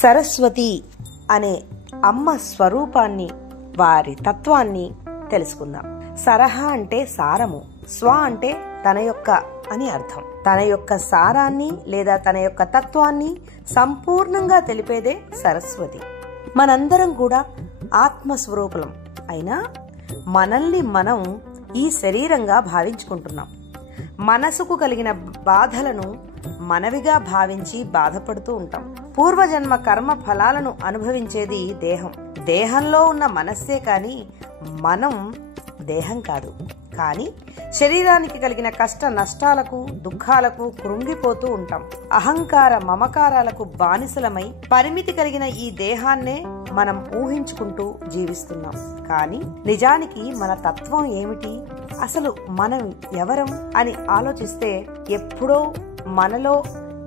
సరస్వతి అనే అమ్మ స్వరూపాన్ని, వారి తత్వాన్ని తెలుసుకుందాం. సరహ అంటే సారము, స్వ అంటే తన యొక్క అని అర్థం. తన యొక్క సారాన్ని లేదా తన యొక్క తత్వాన్ని సంపూర్ణంగా తెలిపేదే సరస్వతి. మనందరం కూడా ఆత్మస్వరూపులం అయినా మనల్ని మనం ఈ శరీరంగా భావించుకుంటున్నాం. మనసుకు కలిగిన బాధలను మనవిగా భావించి బాధపడుతూ ఉంటాం. పూర్వజన్మ కర్మ ఫలాలను అనుభవించేది దేహం. దేహంలో ఉన్న మనస్సే కాని మనం దేహం కాదు. కానీ శరీరానికి కలిగిన కష్ట నష్టాలకు, దుఃఖాలకు కృంగిపోతూ ఉంటాం. అహంకార మమకారాలకు బానిసలమై పరిమితి కలిగిన ఈ దేహాన్నే మనం ఊహించుకుంటూ జీవిస్తున్నాం. కానీ నిజానికి మన తత్వం ఏమిటి, అసలు మనం ఎవరం అని ఆలోచిస్తే ఎప్పుడో మనలో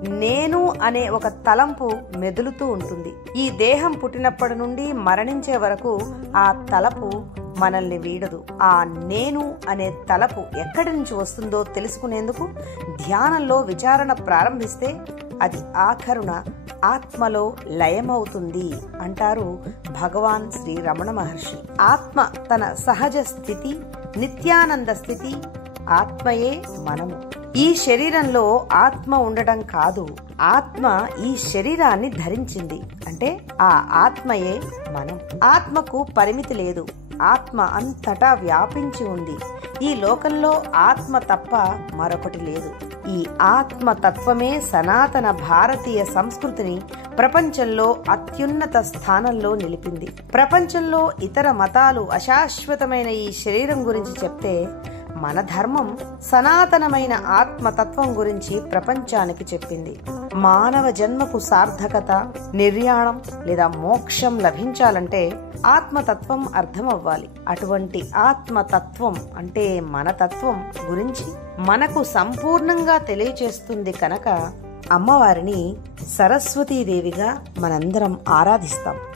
నేను అనే ఒక తలంపు మెదులుతూ ఉంటుంది. ఈ దేహం పుట్టినప్పటి నుండి మరణించే వరకు ఆ తలపు మనల్ని వీడదు. ఆ నేను అనే తలపు ఎక్కడి నుంచి వస్తుందో తెలుసుకునేందుకు ధ్యానంలో విచారణ ప్రారంభిస్తే అది ఆఖరున ఆత్మలో లయమవుతుంది అంటారు భగవాన్ శ్రీ రమణ మహర్షి. ఆత్మ తన సహజ స్థితి, నిత్యానంద స్థితి. ఆత్మయే మనము. ఈ శరీరంలో ఆత్మ ఉండడం కాదు, ఆత్మ ఈ శరీరాన్ని ధరించింది. అంటే ఆ ఆత్మయే మనం. ఆత్మకు పరిమితి లేదు. ఆత్మ అంతటా వ్యాపించి ఉంది. ఈ లోకంలో ఆత్మ తప్ప మరొకటి లేదు. ఈ ఆత్మ తత్వమే సనాతన భారతీయ సంస్కృతిని ప్రపంచంలో అత్యున్నత స్థానంలో నిలిపింది. ప్రపంచంలో ఇతర మతాలు అశాశ్వతమైన ఈ శరీరం గురించి చెప్తే, మన ధర్మం సనాతనమైన ఆత్మతత్వం గురించి ప్రపంచానికి చెప్పింది. మానవ జన్మకు సార్థకత, నిర్యాణం లేదా మోక్షం లభించాలంటే ఆత్మతత్వం అర్థం అవ్వాలి. అటువంటి ఆత్మతత్వం అంటే మన తత్వం గురించి మనకు సంపూర్ణంగా తెలియచేస్తుంది కనుక అమ్మవారిని సరస్వతీదేవిగా మనందరం ఆరాధిస్తాం.